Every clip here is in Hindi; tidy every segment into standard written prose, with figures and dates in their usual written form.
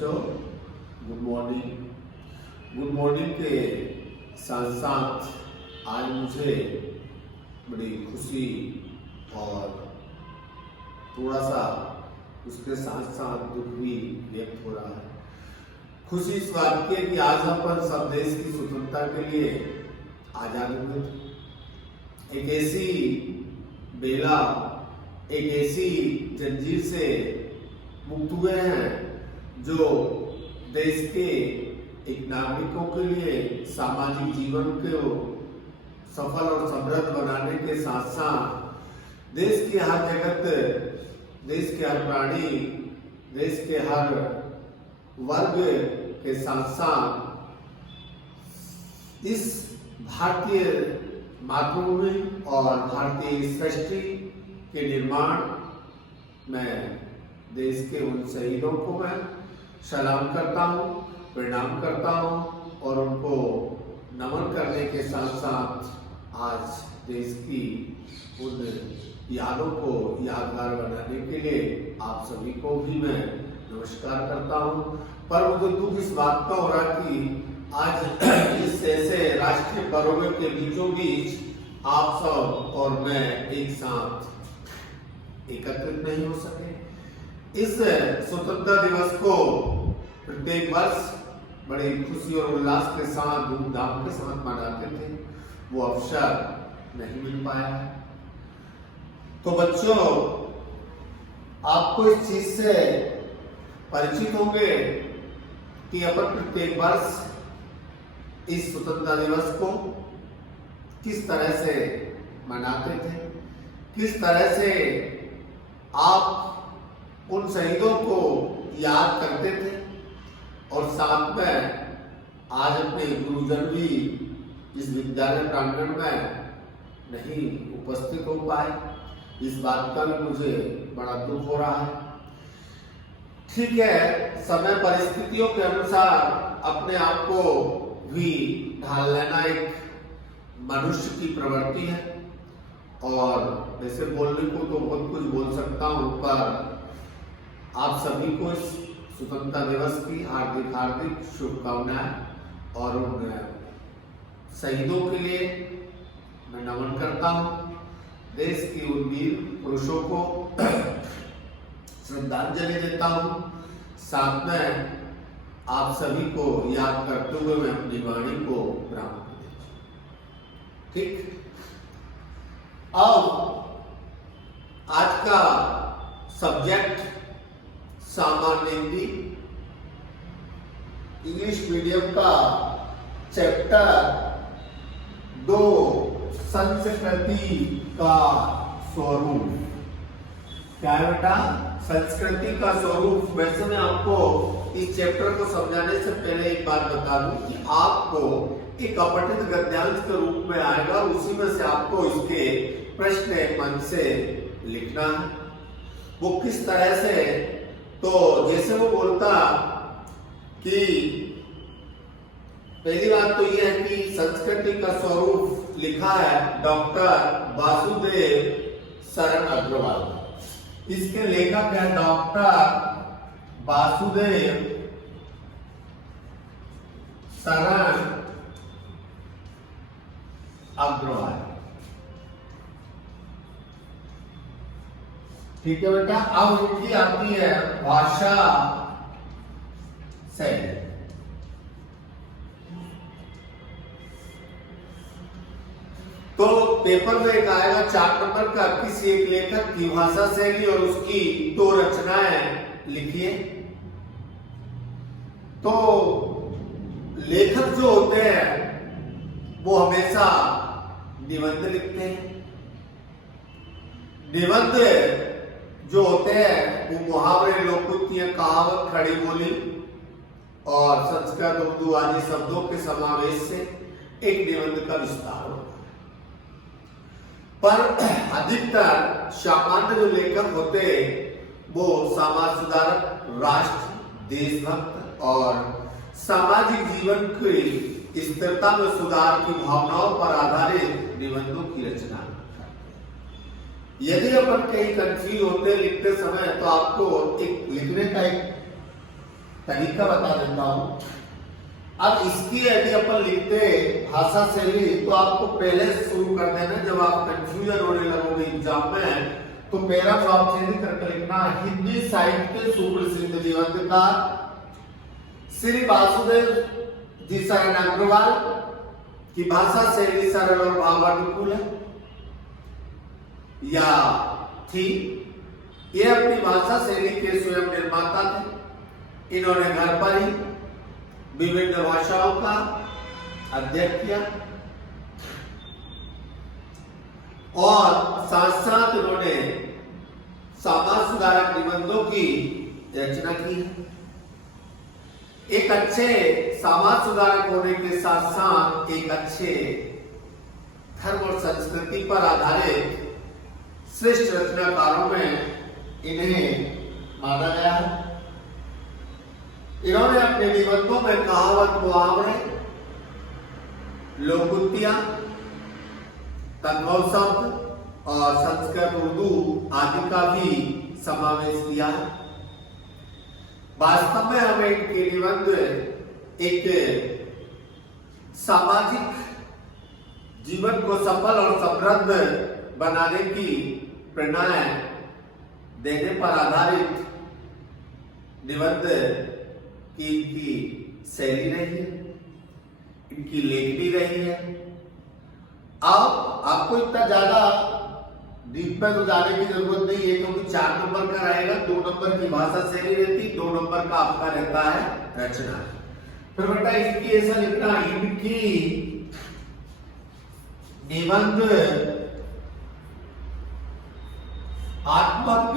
गुड मॉर्निंग के साथ साथ आज मुझे बड़ी खुशी और थोड़ा सा उसके साथ साथ दुख भी व्यक्त हो रहा है। खुशी इस बात की है कि आज अपन सब देश की स्वतंत्रता के लिए आजाद हुए थे। एक ऐसी बेला, एक ऐसी जंजीर से मुक्त हुए हैं जो देश के एक नागरिकों के लिए सामाजिक जीवन को सफल और समृद्ध बनाने के साथ साथ देश की हर जगत, देश के हर प्राणी, देश के हर वर्ग के साथ साथ इस भारतीय मातृभूमि और भारतीय सृष्टि के निर्माण में देश के उन शहीदों को मैं सलाम करता हूँ, प्रणाम करता हूँ और उनको नमन करने के साथ साथ आज देश की उन यादों को यादगार बनाने के लिए आप सभी को भी मैं नमस्कार करता हूँ। पर मुझे दुख इस बात का हो रहा कि आज इस ऐसे राष्ट्रीय पर्व के बीचों बीच आप सब और मैं एक साथ एकत्रित नहीं हो सके। इस स्वतंत्रता दिवस को प्रत्येक वर्ष बड़ी खुशी और उल्लास के साथ, धूमधाम के साथ मनाते थे, वो अवसर नहीं मिल पाया। तो बच्चों, आपको इस चीज से परिचित होंगे कि अपन प्रत्येक वर्ष इस स्वतंत्रता दिवस को किस तरह से मनाते थे, किस तरह से आप उन शहीदों को याद करते थे और साथ में आज अपने गुरुजन भी इस विद्यालय प्रांगण में नहीं उपस्थित हो पाए। इस बात का भी मुझे बड़ा दुख हो रहा है। ठीक है, समय परिस्थितियों के अनुसार अपने आप को भी ढाल लेना एक मनुष्य की प्रवृत्ति है और वैसे बोलने को तो बहुत कुछ बोल सकता हूँ, पर आप सभी को इस स्वतंत्रता दिवस की हार्दिक शुभकामनाएं और उन शहीदों के लिए मैं नमन करता हूं। देश की उन वीर पुरुषों को श्रद्धांजलि देता हूं। साथ में आप सभी को याद करते हुए मैं अपनी वाणी को विराम देता हूं। ठीक, अब आज का सब्जेक्ट सामान्य हिंदी इंग्लिश मीडियम का चैप्टर 2 संस्कृति का स्वरूप। क्या है बेटा? संस्कृति का स्वरूप। वैसे मैं आपको इस चैप्टर को समझाने से पहले एक बात बता दूं कि आपको एक अपठित गद्यांश के रूप में आएगा, उसी में से आपको इसके प्रश्न मन से लिखना है। वो किस तरह से, तो जैसे वो बोलता कि पहली बात तो यह है कि संस्कृति का स्वरूप लिखा है डॉक्टर वासुदेव शरण अग्रवाल। इसके लेखक है डॉक्टर वासुदेव शरण अग्रवाल। ठीक है बेटा। अब इनकी आती है भाषा शैली। तो पेपर में एक आएगा 4 नंबर का, किसी एक लेखक की भाषा शैली और उसकी 2 रचनाएं लिखिए। तो लेखक जो होते हैं वो हमेशा निबंध लिखते हैं। निबंध जो होते हैं वो मुहावरे, लोकोक्तियां, कहावत, खड़ी बोली और संस्कृत, उर्दू आदि शब्दों के समावेश से एक निबंध का विस्तार होता है। पर अधिकतर सामान्य जो लेखक होते हैं वो समाज सुधारक, राष्ट्र, देशभक्त और सामाजिक जीवन की स्थिरता में सुधार की भावनाओं पर आधारित निबंधों की रचना। यदि अपन कहीं कंफ्यूज होते लिखते समय तो आपको एक लिखने का एक तरीका बता देता हूं। अब इसकी यदि अपन लिखते भाषा शैली तो आपको पहले शुरू कर देना, जब आप कंफ्यूजन होने लगोगे एग्जाम में तो पैराग्राफ चेंज करके लिखना, हिंदी साहित्य सुप्रसिद्ध जीवंतकार श्री वासुदेव जी शरण अग्रवाल की भाषा शैली सरल और भावानुकूल है या थी। ये अपनी भाषा शैली के स्वयं निर्माता थे। इन्होंने घर पर ही विभिन्न भाषाओं का अध्ययन किया और साथ साथ इन्होंने समाज सुधारक निबंधों की रचना की। एक अच्छे समाज सुधारक होने के साथ साथ एक अच्छे धर्म और संस्कृति पर आधारित श्रेष्ठ रचनाकारों में इन्हें माना गया है। इन्होंने अपने निबंधों में कहावत, मुहावरे, लोकोक्तियां, तद्भव शब्द और संस्कृत उर्दू आदि का भी समावेश किया है। वास्तव में हमें इनके निबंध एक सामाजिक जीवन को सफल और समृद्ध बनाने की प्रेरणाएं देने पर आधारित निबंध की इनकी शैली रही है, इनकी लेखनी रही है। अब आपको इतना ज्यादा डीप में तो जाने की जरूरत नहीं है, क्योंकि 4 नंबर का रहेगा, 2 नंबर की भाषा शैली रहती, 2 नंबर का आपका रहता है रचना। फिर बेटा इनकी ऐसा लिखना, इनकी निबंध आत्मक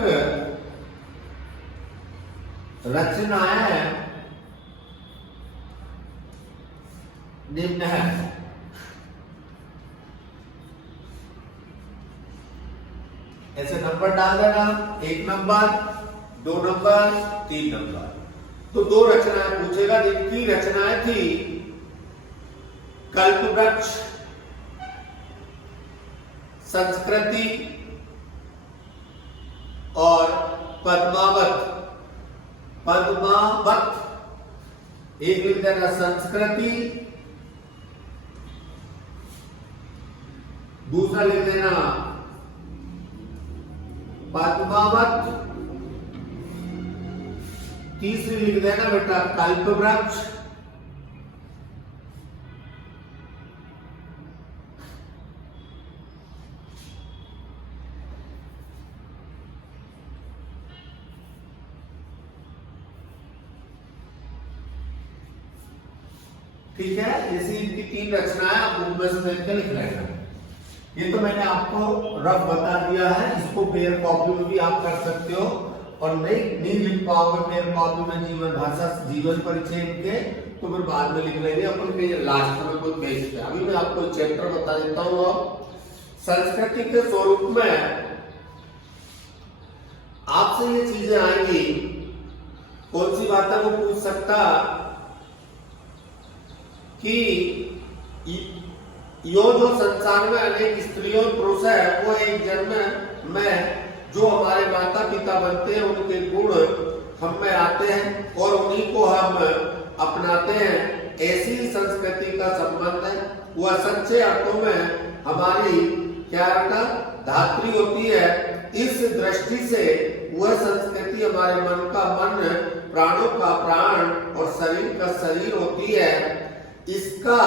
रचनाएं निम्न है। ऐसे नंबर डाल देना, 1 नंबर, 2 नंबर, 3 नंबर। तो 2 रचनाएं पूछेगा, जिनकी रचनाएं थी कल्पवृक्ष, संस्कृति और पद्मावत। एक लिख देना संस्कृति, दूसरा लिख देना पद्मावत, तीसरी लिख देना बेटा कल्पवृक्ष, ठीक है। जैसे इनकी 3 रचनाएं आप उनमें से देख के लिख लेना। ये तो मैंने आपको रफ बता दिया है, इसको पेयर कॉपी में भी आप कर सकते हो, और नहीं लिख पाओगे पेयर कॉपी में जीवन भाषा जीवन परिचय के, तो फिर बाद में लिख लेंगे अपन के लास्ट में कोई पेज पे। अभी मैं आपको चैप्टर बता देता हूँ। अब संस्कृति के स्वरूप में आपसे ये चीजें आएंगी, कौन सी बातें वो पूछ सकता कि यो जो संसार में अनेक स्त्रियों पुरुष है, वो एक जन्म में जो हमारे माता पिता बनते हैं उनके गुण हम में आते हैं और उन्हीं को हम अपनाते हैं। ऐसी संस्कृति का संबंध है, वह सच्चे अर्थों में हमारी क्या बेटा धात्री होती है। इस दृष्टि से वह संस्कृति हमारे मन का मन, प्राणों का प्राण और शरीर का शरीर होती है। इसका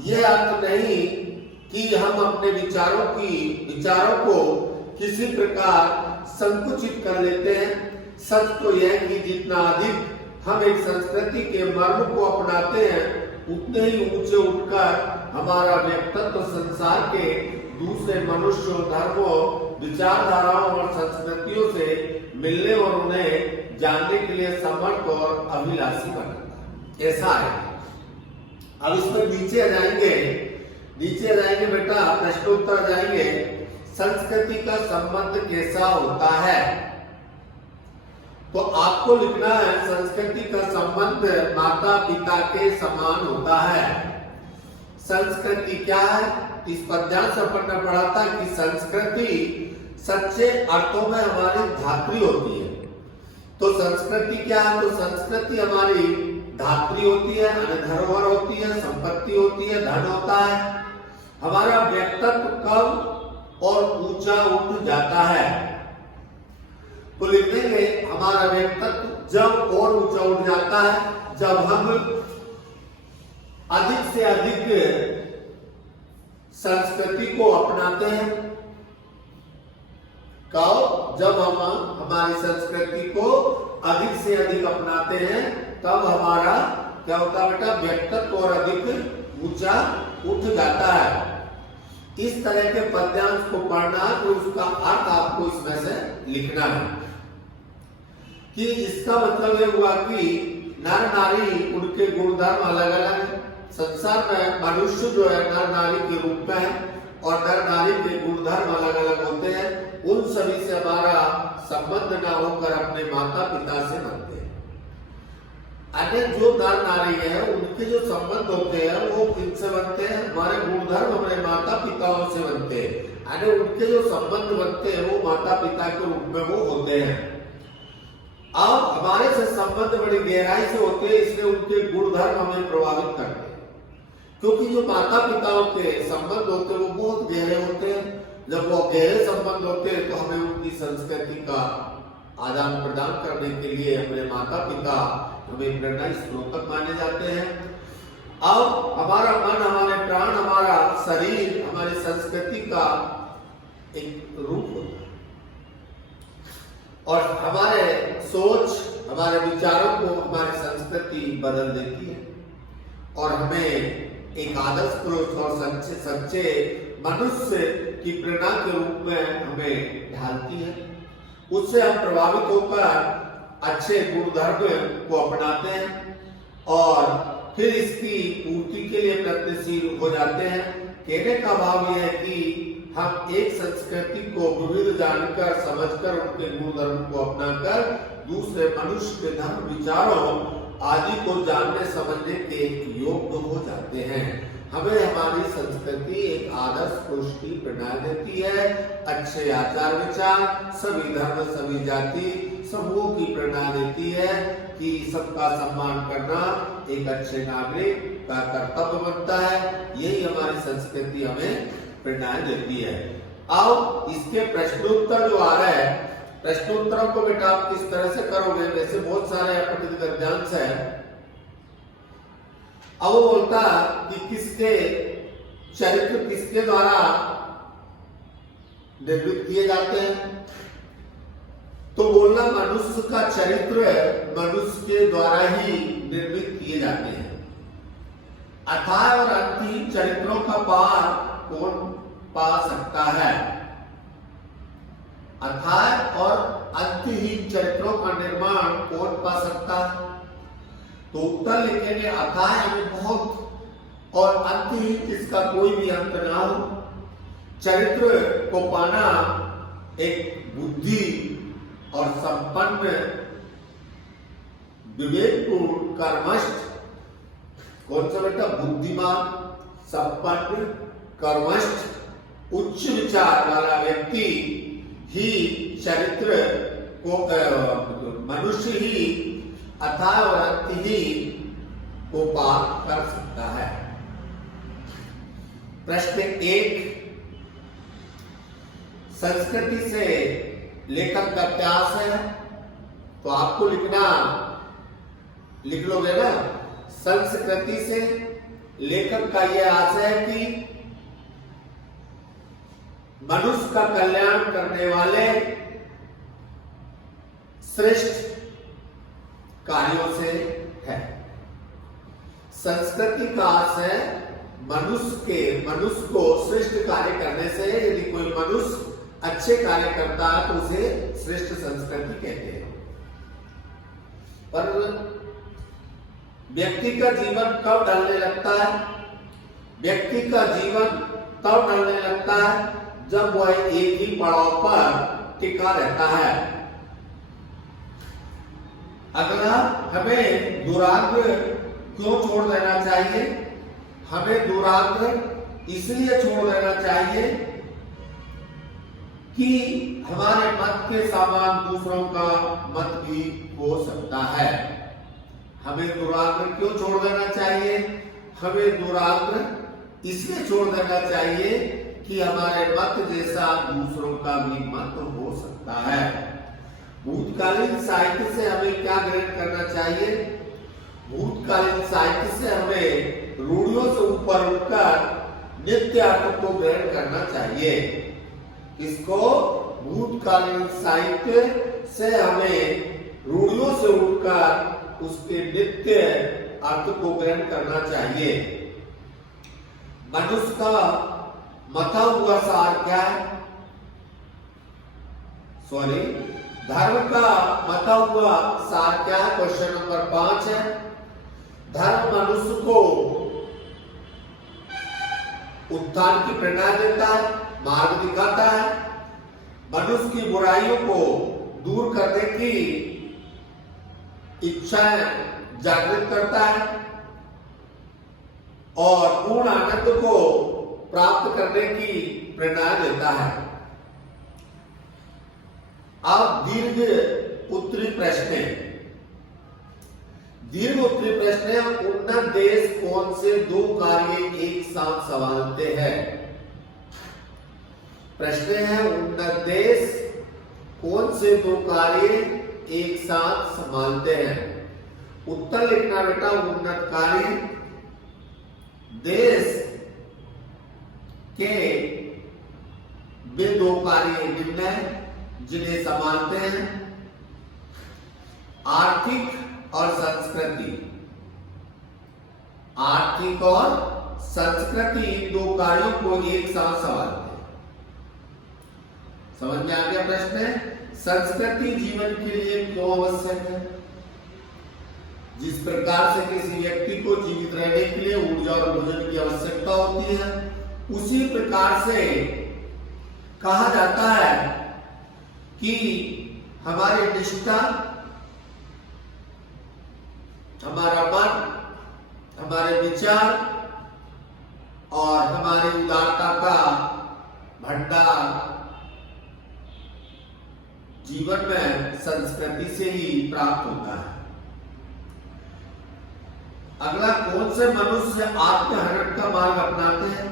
यह अर्थ नहीं कि हम अपने विचारों को किसी प्रकार संकुचित कर लेते हैं। सच तो यह कि जितना अधिक हम एक संस्कृति के मर्म को अपनाते हैं, उतने ही ऊंचे उठकर हमारा व्यक्तित्व संसार के दूसरे मनुष्यों, धर्मों, विचारधाराओं और संस्कृतियों से मिलने और उन्हें जानने के लिए समर्थ और अभिलाषी बनता है। ऐसा है। अब इसमें नीचे आ जाएंगे बेटा, प्रश्नोत्तर आ जाएंगे। संस्कृति का संबंध कैसा होता है, तो आपको लिखना है संस्कृति का संबंध माता पिता के समान होता है। संस्कृति क्या है, इस पद्यांश अपन ने पढ़ा था कि संस्कृति सच्चे अर्थों में हमारी धात्री होती है। तो संस्कृति क्या है? तो संस्कृति हमारी धात्री होती है, धरोहर होती है, संपत्ति होती है, धन होता है। हमारा व्यक्तित्व कब और ऊंचा उठ जाता है? तो लिखेंगे हमारा व्यक्तित्व जब और ऊंचा उठ जाता है जब हम अधिक से अधिक संस्कृति को अपनाते हैं। कब? जब हम हमारी संस्कृति को अधिक से अधिक अपनाते हैं तब हमारा क्या होता है बेटा? व्यक्तित्व और अधिक ऊंचा उठ जाता है। इस तरह के पद्यांश को पढ़ना तो उसका अर्थ आपको इसमें से लिखना है कि इसका मतलब ये हुआ कि नर नारी उनके गुणधर्म अलग अलग है। संसार में मनुष्य जो है नर नारी के रूप में है और नर नारी के गुणधर्म अलग अलग होते हैं। उन सभी से हमारा संबंध ना होकर अपने माता पिता से बनते हैं। अन्य जो नर नारी है उनके जो संबंध होते हैं वो किनसे बनते हैं? हमारे गुणधर्म हमारे माता पिताओं से बनते हैं। अन्य उनके जो संबंध बनते हैं वो माता पिता के रूप में वो होते हैं। अब हमारे से संबंध बड़ी गहराई से होते हैं, इसलिए उनके गुणधर्म हमें प्रभावित करते हैं। क्योंकि जो माता पिताओं के संबंध होते हैं वो बहुत गहरे होते हैं। जब वो गहरे संबंध होते हैं तो हमें उनकी संस्कृति का आदान प्रदान करने के लिए हमारे माता पिता हमें प्रेरणा स्रोतक माने जाते हैं। अब हमारा मन, हमारे प्राण, हमारा शरीर हमारी संस्कृति का एक रूप होता है और हमारे सोच, हमारे विचारों को हमारी संस्कृति बदल देती है और हमें एक आदर्श पुरुष और सच्चे मनुष्य की प्रेरणा के रूप में हमें ढालती है। उससे हम प्रभावित होकर अच्छे गुणधर्म को अपनाते हैं और फिर इसकी पूर्ति के लिए प्रयत्नशील हो जाते हैं। कहने का भाव यह है कि हम एक संस्कृति को विविध जानकर समझकर उनके गुणधर्म को अपनाकर दूसरे मनुष्य के धर्म, विचारों आदि को जानने समझने के योग्य हो जाते हैं। हमें हमारी संस्कृति एक आदर्श पुरुष की प्रेरणा देती है। अच्छे आचार विचार, सभी धर्म, सभी जाति समूह की प्रेरणा देती है कि सबका सम्मान करना एक अच्छे नागरिक का कर्तव्य बनता है। यही हमारी संस्कृति हमें प्रेरणाएं देती है। अब इसके प्रश्नोत्तर जो आ रहे हैं, प्रश्नोत्तरों को बेटा आप किस तरह से करोगे? वैसे बहुत सारे अपठित गद्यांश है। अब वो बोलता कि किसके चरित्र किसके द्वारा निर्मित किए जाते हैं? तो बोलना मनुष्य का चरित्र मनुष्य के द्वारा ही निर्मित किए जाते हैं। अथाह और अंतहीन चरित्रों का पार कौन पा सकता है? अथाह और अंतहीन चरित्रों का निर्माण कौन पा सकता है? तो उत्तर लिखेंगे अथाह यानी बहुत और अंतहीन जिसका कोई भी अंत ना हो। चरित्र को पाना एक बुद्धि और संपन्न विवेकपूर्ण कर्मठ, कौन सा बेटा? बुद्धिमान, संपन्न, कर्मठ, उच्च विचार वाला व्यक्ति ही चरित्र को मनुष्य ही अथाह और अंतहीन को पार कर सकता है। प्रश्न 1, संस्कृति से लेखक का प्रयास है तो आपको लिख लोगे ना। संस्कृति से लेखक का यह आशय है कि मनुष्य का कल्याण करने वाले श्रेष्ठ कार्यों से है। संस्कृति का आशय मनुष्य को श्रेष्ठ कार्य करने से, यदि कोई मनुष्य अच्छे कार्य करता है तो उसे श्रेष्ठ संस्कृति कहते हैं। पर व्यक्ति का जीवन कब ढलने लगता है? व्यक्ति का जीवन तब ढलने लगता है जब वह एक ही पड़ाव पर टिका रहता है। अगला, हमें दुराग्रह क्यों छोड़ देना चाहिए? हमें दुराग्रह इसलिए छोड़ देना चाहिए कि हमारे मत के समान दूसरों का मत भी हो सकता है। हमें दुराग्रह क्यों छोड़ देना चाहिए? हमें दुराग्रह इसलिए छोड़ देना चाहिए कि हमारे मत जैसा दूसरों का भी मत हो सकता है। भूतकालीन साहित्य से हमें क्या ग्रहण करना चाहिए? भूतकालीन साहित्य से हमें रूढ़ियों से ऊपर उठकर नित्य अर्थ को ग्रहण करना चाहिए। इसको भूतकालीन साहित्य से हमें रूढ़ियों से उठकर उसके नित्य अर्थ को ग्रहण करना चाहिए। मनुष्य का मथा हुआ सार क्या है? सॉरी, धर्म का मथा हुआ सार क्या है? क्वेश्चन नंबर 5 है। धर्म मनुष्य को उत्थान की प्रेरणा देता है, मार्ग दिखाता है, मनुष्य की बुराइयों को दूर करने की इच्छाएं जागृत करता है और पूर्ण आनंद को प्राप्त करने की प्रेरणा देता है। अब दीर्घ उत्तरी प्रश्न। दीर्घ उत्तरी प्रश्न है, उन्नत देश कौन से दो कार्य एक साथ संभालते हैं? प्रश्न है, उन्नत देश कौन से दो कार्य एक साथ संभालते हैं? उत्तर लिखना बेटा। उन्नतकारी देश के वे दो कार्य निम्न है जिन्हें संभालते हैं, आर्थिक और संस्कृति। आर्थिक और संस्कृति इन दो कार्यों को एक साथ संभालते हैं। समझ में आ गया प्रश्न है? संस्कृति जीवन के लिए क्यों आवश्यक है? जिस प्रकार से किसी व्यक्ति को जीवित रहने के लिए ऊर्जा और भोजन की आवश्यकता होती है, उसी प्रकार से कहा जाता है कि हमारी निष्ठा, हमारा मन, हमारे विचार और हमारी उदारता का भंडार जीवन में संस्कृति से ही प्राप्त होता है। अगला, कौन से मनुष्य आत्महनन का मार्ग अपनाते हैं?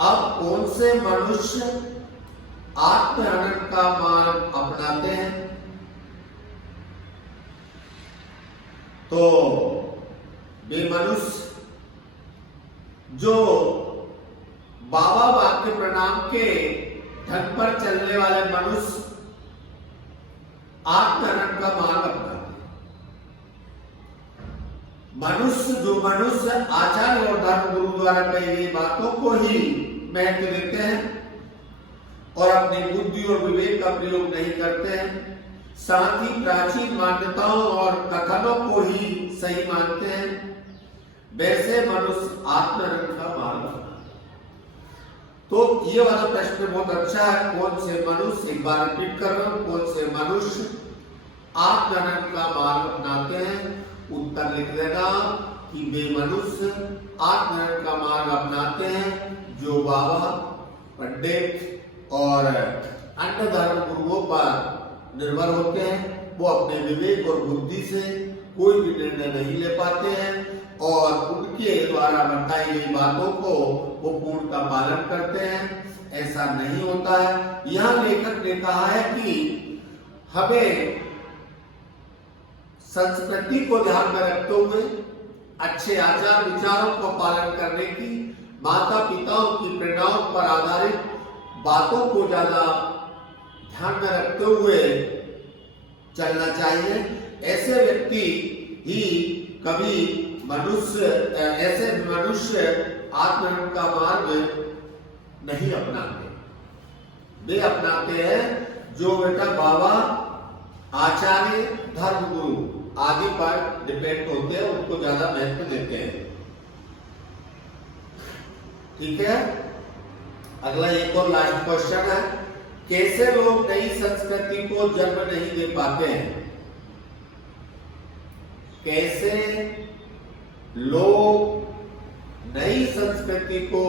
अब कौन से मनुष्य आत्महनन का मार्ग अपनाते हैं? तो वे मनुष्य जो बाबा वाक्य प्रणाम के ढंग पर चलने वाले मनुष्य आत्महनन का मार्ग अपनाते हैं। मनुष्य आचार्य और धर्म गुरु द्वारा कही गई बातों को ही महत्व देते हैं और अपनी बुद्धि और विवेक का प्रयोग नहीं करते हैं। साथ ही प्राचीन मान्यताओं और कथनों को ही सही मानते हैं। वैसे मनुष्य आत्महनन का मार्ग अपनाते हैं। तो ये वाला प्रश्न बहुत अच्छा है। कौन से मनुष्य, एक बार रिपीट कर रहा हूं, कौन से मनुष्य आत्महनन का मार्ग अपनाते हैं? उत्तर लिख देना कि वे मनुष्य आत्महनन का मार्ग अपनाते हैं जो बाबा, पंडित और अन्य धर्म गुरुओं पर निर्भर होते हैं। वो अपने विवेक और बुद्धि से कोई भी निर्णय नहीं ले पाते हैं और उनके द्वारा बताई गई बातों को वो पूर्णतः पालन करते हैं। ऐसा नहीं होता है। यहां लेखक ने कहा है कि हमें संस्कृति को ध्यान में रखते हुए अच्छे आचार विचारों का पालन करने की, माता पिताओं की प्रेरणाओं पर आधारित बातों को ज्यादा ध्यान में रखते हुए चलना चाहिए। ऐसे व्यक्ति ही कभी ऐसे मनुष्य आत्महनन का मार्ग नहीं अपनाते। वे अपनाते हैं जो बेटा बाबा, आचार्य, धर्म गुरु आदि पर डिपेंड होते हैं, उनको ज्यादा महत्व देते हैं। ठीक है। अगला एक और लास्ट क्वेश्चन है, कैसे लोग नई संस्कृति को जन्म नहीं दे पाते हैं? कैसे लोग नई संस्कृति को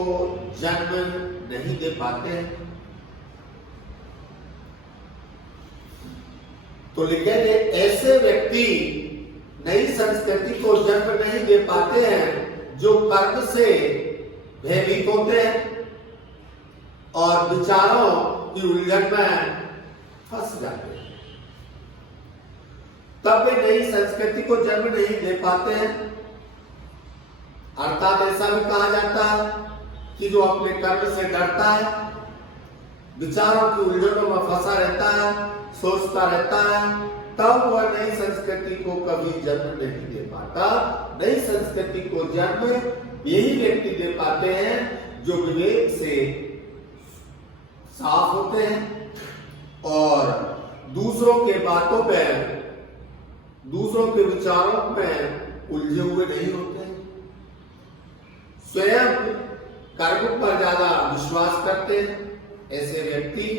जन्म नहीं दे पाते हैं। तो लिखेंगे ऐसे व्यक्ति नई संस्कृति को जन्म नहीं दे पाते हैं जो कर्म से भयभीत होते हैं और विचारों की उलझन में फंस जाते हैं। तब वे नई संस्कृति को जन्म नहीं दे पाते हैं। अर्थात ऐसा भी कहा जाता है कि जो अपने कर्म से डरता है, विचारों की उलझनों में फंसा रहता है, सोचता रहता है, तब वह नई संस्कृति को कभी जन्म नहीं दे पाता। नई संस्कृति को जन्म यही व्यक्ति दे पाते हैं जो विवेक से साफ होते हैं और दूसरों के बातों पर, दूसरों के विचारों में उलझे हुए नहीं होते हैं। स्वयं कर्म पर ज्यादा विश्वास करते हैं। ऐसे व्यक्ति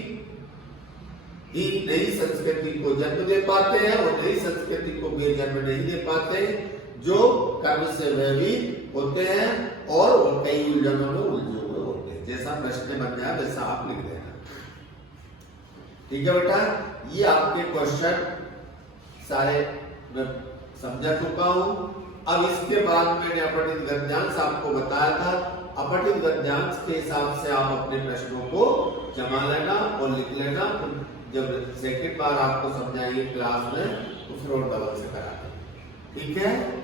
ही नई संस्कृति को जन्म दे पाते हैं और नई संस्कृति को भी जन्म नहीं दे पाते जो कर्म से भयभीत होते हैं और वो कई उलझनों में उलझे हुए होते हैं। जैसा प्रश्न बन गया वैसा आप लिख देना। ठीक है बेटा, ये आपके क्वेश्चन सारे मैं समझा चुका हूं। अब इसके बाद मैंने अपठित गद्यांश आपको बताया था। अपठित गद्यांश के हिसाब से आप अपने प्रश्नों को जमा लेना और लिख लेना। जब सेकंड बार आपको समझाएंगे क्लास में तो फिर और डबल से कराएंगे। ठीक है।